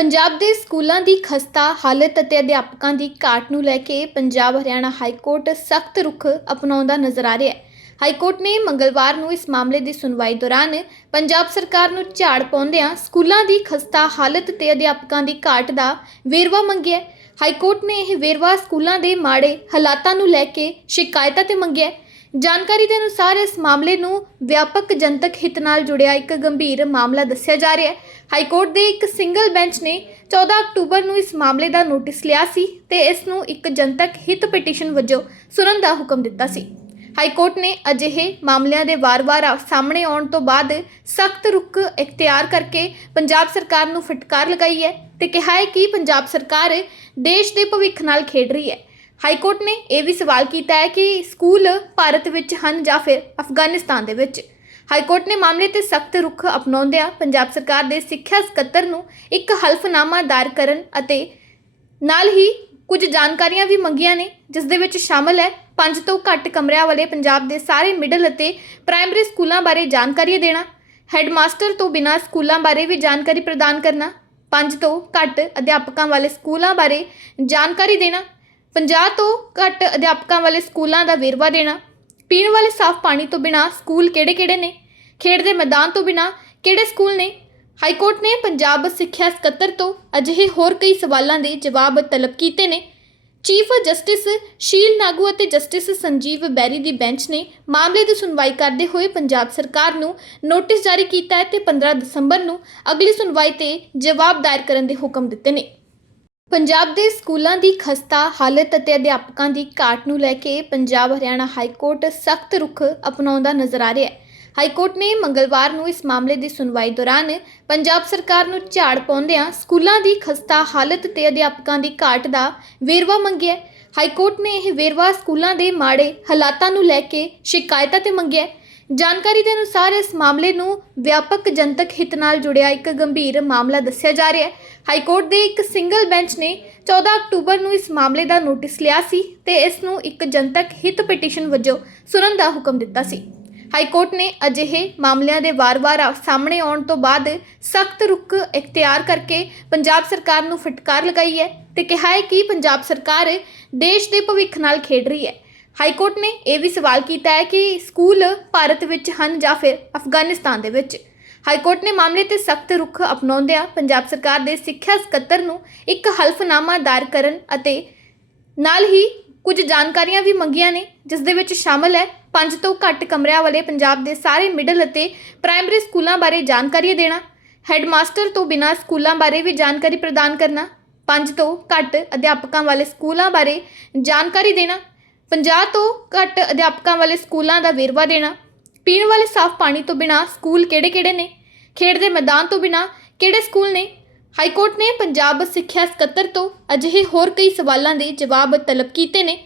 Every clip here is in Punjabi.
ਪੰਜਾਬ ਦੇ ਸਕੂਲਾਂ ਦੀ ਖਸਤਾ ਹਾਲਤ ਅਤੇ ਅਧਿਆਪਕਾਂ ਦੀ ਘਾਟ ਨੂੰ ਲੈ ਕੇ ਪੰਜਾਬ ਹਰਿਆਣਾ ਹਾਈ ਕੋਰਟ ਸਖਤ ਰੁਖ ਅਪਣਾਉਂਦਾ ਨਜ਼ਰ ਆ ਰਿਹਾ ਹੈ। ਹਾਈ ਕੋਰਟ ਨੇ ਮੰਗਲਵਾਰ ਨੂੰ ਇਸ ਮਾਮਲੇ ਦੀ ਸੁਣਵਾਈ ਦੌਰਾਨ ਪੰਜਾਬ ਸਰਕਾਰ ਨੂੰ ਝਾੜ ਪਾਉਂਦਿਆਂ ਸਕੂਲਾਂ ਦੀ ਖਸਤਾ ਹਾਲਤ ਤੇ ਅਧਿਆਪਕਾਂ ਦੀ ਘਾਟ ਦਾ ਵੇਰਵਾ ਮੰਗਿਆ ਹਾਈ ਕੋਰਟ ਨੇ ਇਹ ਵੇਰਵਾ ਸਕੂਲਾਂ ਦੇ ਮਾੜੇ ਹਾਲਾਤਾਂ ਨੂੰ ਲੈ ਕੇ ਸ਼ਿਕਾਇਤਾਂ ਤੇ ਮੰਗਿਆ ਜਾਣਕਾਰੀ ਦੇ ਅਨੁਸਾਰ ਇਸ ਮਾਮਲੇ ਨੂੰ ਵਿਆਪਕ ਜਨਤਕ ਹਿੱਤ ਨਾਲ ਜੁੜਿਆ ਇੱਕ ਗੰਭੀਰ ਮਾਮਲਾ ਦੱਸਿਆ ਜਾ ਰਿਹਾ ਹੈ। ਹਾਈ ਕੋਰਟ ਦੇ ਇੱਕ ਸਿੰਗਲ ਬੈਂਚ ਨੇ 14 ਅਕਤੂਬਰ ਨੂੰ ਇਸ ਮਾਮਲੇ ਦਾ ਨੋਟਿਸ ਲਿਆ ਸੀ ਤੇ ਇਸ ਨੂੰ ਇੱਕ ਜਨਤਕ ਹਿੱਤ ਪਟੀਸ਼ਨ ਵਜੋਂ ਸੁਣਨ ਦਾ ਹੁਕਮ ਦਿੱਤਾ ਸੀ। ਹਾਈ ਕੋਰਟ ਨੇ ਅਜਿਹੇ ਮਾਮਲਿਆਂ ਦੇ ਵਾਰ-ਵਾਰ ਸਾਹਮਣੇ ਆਉਣ ਤੋਂ ਬਾਅਦ ਸਖਤ ਰੁਖ ਇਖਤਿਆਰ ਕਰਕੇ ਪੰਜਾਬ ਸਰਕਾਰ ਨੂੰ ਫਟਕਾਰ ਲਗਾਈ ਹੈ ਤੇ ਕਿਹਾ ਹੈ ਕਿ ਪੰਜਾਬ ਸਰਕਾਰ ਦੇਸ਼ ਦੇ ਭਵਿੱਖ ਨਾਲ ਖੇਡ ਰਹੀ ਹੈ। ਹਾਈ ਕੋਰਟ ਨੇ ਇਹ ਵੀ ਸਵਾਲ ਕੀਤਾ ਹੈ ਕਿ ਸਕੂਲ ਭਾਰਤ ਵਿੱਚ ਹਨ ਜਾਂ ਫਿਰ ਅਫਗਾਨਿਸਤਾਨ ਦੇ ਵਿੱਚ। ਹਾਈ ਕੋਰਟ ਨੇ ਮਾਮਲੇ ਤੇ ਸਖਤ ਰੁਖ ਅਪਣਾਉਂਦਿਆਂ ਪੰਜਾਬ ਸਰਕਾਰ ਦੇ ਸਿੱਖਿਆ ਸਕੱਤਰ ਨੂੰ ਇੱਕ ਹਲਫਨਾਮਾ ਦਾਇਰ ਕਰਨ ਅਤੇ ਨਾਲ ਹੀ ਕੁਝ ਜਾਣਕਾਰੀਆਂ ਵੀ ਮੰਗੀਆਂ ਨੇ, ਜਿਸ ਦੇ ਵਿੱਚ ਸ਼ਾਮਲ ਹੈ ਪੰਜ ਤੋਂ ਘੱਟ ਕਮਰਿਆਂ ਵਾਲੇ ਪੰਜਾਬ ਦੇ ਸਾਰੇ ਮਿਡਲ ਅਤੇ ਪ੍ਰਾਇਮਰੀ ਸਕੂਲਾਂ ਬਾਰੇ ਜਾਣਕਾਰੀ ਦੇਣਾ, ਹੈੱਡਮਾਸਟਰ ਤੋਂ ਬਿਨਾਂ ਸਕੂਲਾਂ ਬਾਰੇ ਵੀ ਜਾਣਕਾਰੀ ਪ੍ਰਦਾਨ ਕਰਨਾ, ਪੰਜ ਤੋਂ ਘੱਟ ਅਧਿਆਪਕਾਂ ਵਾਲੇ ਸਕੂਲਾਂ ਬਾਰੇ ਜਾਣਕਾਰੀ ਦੇਣਾ 50 ਤੋਂ ਘੱਟ ਅਧਿਆਪਕਾਂ ਵਾਲੇ ਸਕੂਲਾਂ ਦਾ ਵੇਰਵਾ ਦੇਣਾ ਪੀਣ ਵਾਲੇ ਸਾਫ਼ ਪਾਣੀ ਤੋਂ ਬਿਨਾਂ ਸਕੂਲ ਕਿਹੜੇ-ਕਿਹੜੇ ਨੇ? ਖੇਡ ਦੇ ਮੈਦਾਨ ਤੋਂ ਬਿਨਾਂ ਕਿਹੜੇ ਸਕੂਲ ਨੇ? ਹਾਈ ਕੋਰਟ ਨੇ ਪੰਜਾਬ ਸਿੱਖਿਆ ਸਕੱਤਰ ਤੋਂ ਅਜਿਹੇ ਹੋਰ ਕਈ ਸਵਾਲਾਂ ਦੇ ਜਵਾਬ ਤਲਬ ਕੀਤੇ ਨੇ। ਚੀਫ ਜਸਟਿਸ ਸ਼ੀਲ ਨਾਗੂ ਅਤੇ ਜਸਟਿਸ ਸੰਜੀਵ ਬੈਰੀ ਦੀ ਬੈਂਚ ਨੇ ਮਾਮਲੇ ਦੀ ਸੁਣਵਾਈ ਕਰਦੇ ਹੋਏ ਪੰਜਾਬ ਸਰਕਾਰ ਨੂੰ ਨੋਟਿਸ ਜਾਰੀ ਕੀਤਾ ਹੈ ਤੇ 15 ਦਸੰਬਰ ਨੂੰ ਅਗਲੀ ਸੁਣਵਾਈ ਤੇ ਜਵਾਬ ਦਾਇਰ ਕਰਨ ਦੇ ਹੁਕਮ ਦਿੱਤੇ ਨੇ। ਪੰਜਾਬ ਦੇ ਸਕੂਲਾਂ ਦੀ ਖਸਤਾ ਹਾਲਤ ਅਤੇ ਅਧਿਆਪਕਾਂ ਦੀ ਘਾਟ ਨੂੰ ਲੈ ਕੇ ਪੰਜਾਬ ਹਰਿਆਣਾ ਹਾਈ ਕੋਰਟ ਸਖਤ ਰੁਖ ਅਪਣਾਉਂਦਾ ਨਜ਼ਰ ਆ ਰਿਹਾ ਹੈ। ਹਾਈ ਕੋਰਟ ਨੇ ਮੰਗਲਵਾਰ ਨੂੰ ਇਸ ਮਾਮਲੇ ਦੀ ਸੁਣਵਾਈ ਦੌਰਾਨ ਪੰਜਾਬ ਸਰਕਾਰ ਨੂੰ ਝਾੜ ਪਾਉਂਦਿਆਂ ਸਕੂਲਾਂ ਦੀ ਖਸਤਾ ਹਾਲਤ ਤੇ ਅਧਿਆਪਕਾਂ ਦੀ ਘਾਟ ਦਾ ਵੇਰਵਾ ਮੰਗਿਆ ਹਾਈ ਕੋਰਟ ਨੇ ਇਹ ਵੇਰਵਾ ਸਕੂਲਾਂ ਦੇ ਮਾੜੇ ਹਾਲਾਤਾਂ ਨੂੰ ਲੈ ਕੇ ਸ਼ਿਕਾਇਤਾਂ ਤੇ ਮੰਗਿਆ ਜਾਣਕਾਰੀ ਦੇ ਅਨੁਸਾਰ ਇਸ ਮਾਮਲੇ ਨੂੰ ਵਿਆਪਕ ਜਨਤਕ ਹਿੱਤ ਨਾਲ ਜੁੜਿਆ ਇੱਕ ਗੰਭੀਰ ਮਾਮਲਾ ਦੱਸਿਆ ਜਾ ਰਿਹਾ ਹੈ। ਹਾਈ ਕੋਰਟ ਦੇ ਇੱਕ ਸਿੰਗਲ ਬੈਂਚ ਨੇ 14 ਅਕਤੂਬਰ ਨੂੰ ਇਸ ਮਾਮਲੇ ਦਾ ਨੋਟਿਸ ਲਿਆ ਸੀ ਤੇ ਇਸ ਨੂੰ ਇੱਕ ਜਨਤਕ ਹਿੱਤ ਪਟੀਸ਼ਨ ਵਜੋਂ ਸੁਣਨ ਦਾ ਹੁਕਮ ਦਿੱਤਾ ਸੀ। ਹਾਈ ਕੋਰਟ ਨੇ ਅਜਿਹੇ ਮਾਮਲਿਆਂ ਦੇ ਵਾਰ-ਵਾਰ ਸਾਹਮਣੇ ਆਉਣ ਤੋਂ ਬਾਅਦ ਸਖਤ ਰੁਖ ਇਖਤਿਆਰ ਕਰਕੇ ਪੰਜਾਬ ਸਰਕਾਰ ਨੂੰ ਫਟਕਾਰ ਲਗਾਈ ਹੈ ਤੇ ਕਿਹਾ ਹੈ ਕਿ ਪੰਜਾਬ ਸਰਕਾਰ ਦੇਸ਼ ਦੇ ਭਵਿੱਖ ਨਾਲ ਖੇਡ ਰਹੀ ਹੈ। ਹਾਈ ਕੋਰਟ ਨੇ ਇਹ ਵੀ ਸਵਾਲ ਕੀਤਾ ਹੈ ਕਿ ਸਕੂਲ ਭਾਰਤ ਵਿੱਚ ਹਨ ਜਾਂ ਫਿਰ ਅਫਗਾਨਿਸਤਾਨ ਦੇ ਵਿੱਚ। ਹਾਈ ਕੋਰਟ ਨੇ ਮਾਮਲੇ ਤੇ ਸਖਤ ਰੁਖ ਅਪਣਾਉਂਦਿਆਂ ਪੰਜਾਬ ਸਰਕਾਰ ਦੇ ਸਿੱਖਿਆ ਸਕੱਤਰ ਨੂੰ ਇੱਕ ਹਲਫਨਾਮਾ ਦਾਇਰ ਕਰਨ ਅਤੇ ਨਾਲ ਹੀ ਕੁਝ ਜਾਣਕਾਰੀਆਂ ਵੀ ਮੰਗੀਆਂ ਨੇ, ਜਿਸ ਦੇ ਵਿੱਚ ਸ਼ਾਮਲ ਹੈ ਪੰਜ ਤੋਂ ਘੱਟ ਕਮਰਿਆਂ ਵਾਲੇ ਪੰਜਾਬ ਦੇ ਸਾਰੇ ਮਿਡਲ ਅਤੇ ਪ੍ਰਾਇਮਰੀ ਸਕੂਲਾਂ ਬਾਰੇ ਜਾਣਕਾਰੀ ਦੇਣਾ, ਹੈੱਡਮਾਸਟਰ ਤੋਂ ਬਿਨਾਂ ਸਕੂਲਾਂ ਬਾਰੇ ਵੀ ਜਾਣਕਾਰੀ ਪ੍ਰਦਾਨ ਕਰਨਾ, ਪੰਜ ਤੋਂ ਘੱਟ ਅਧਿਆਪਕਾਂ ਵਾਲੇ ਸਕੂਲਾਂ ਬਾਰੇ ਜਾਣਕਾਰੀ ਦੇਣਾ 50 ਤੋਂ ਘੱਟ ਅਧਿਆਪਕਾਂ ਵਾਲੇ ਸਕੂਲਾਂ ਦਾ ਵੇਰਵਾ ਦੇਣਾ, ਪੀਣ ਵਾਲੇ ਸਾਫ਼ ਪਾਣੀ ਤੋਂ ਬਿਨਾਂ ਸਕੂਲ ਕਿਹੜੇ-ਕਿਹੜੇ ਨੇ, ਖੇਡ ਦੇ ਮੈਦਾਨ ਤੋਂ ਬਿਨਾਂ ਕਿਹੜੇ ਸਕੂਲ ਨੇ? ਹਾਈ ਕੋਰਟ ਨੇ ਪੰਜਾਬ ਸਿੱਖਿਆ ਸਕੱਤਰ ਤੋਂ ਅਜਿਹੇ ਹੋਰ ਕਈ ਸਵਾਲਾਂ ਦੇ ਜਵਾਬ ਤਲਬ ਕੀਤੇ ਨੇ।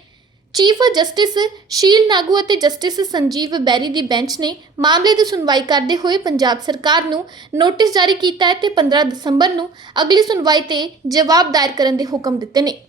ਚੀਫ ਜਸਟਿਸ ਸ਼ੀਲ ਨਾਗੂ ਅਤੇ ਜਸਟਿਸ ਸੰਜੀਵ ਬੈਰੀ ਦੀ ਬੈਂਚ ਨੇ ਮਾਮਲੇ ਦੀ ਸੁਣਵਾਈ ਕਰਦੇ ਹੋਏ ਪੰਜਾਬ ਸਰਕਾਰ ਨੂੰ ਨੋਟਿਸ ਜਾਰੀ ਕੀਤਾ ਹੈ ਤੇ 15 ਦਸੰਬਰ ਨੂੰ ਅਗਲੀ ਸੁਣਵਾਈ ਤੇ ਜਵਾਬ ਦਾਇਰ ਕਰਨ ਦੇ ਹੁਕਮ ਦਿੱਤੇ ਨੇ।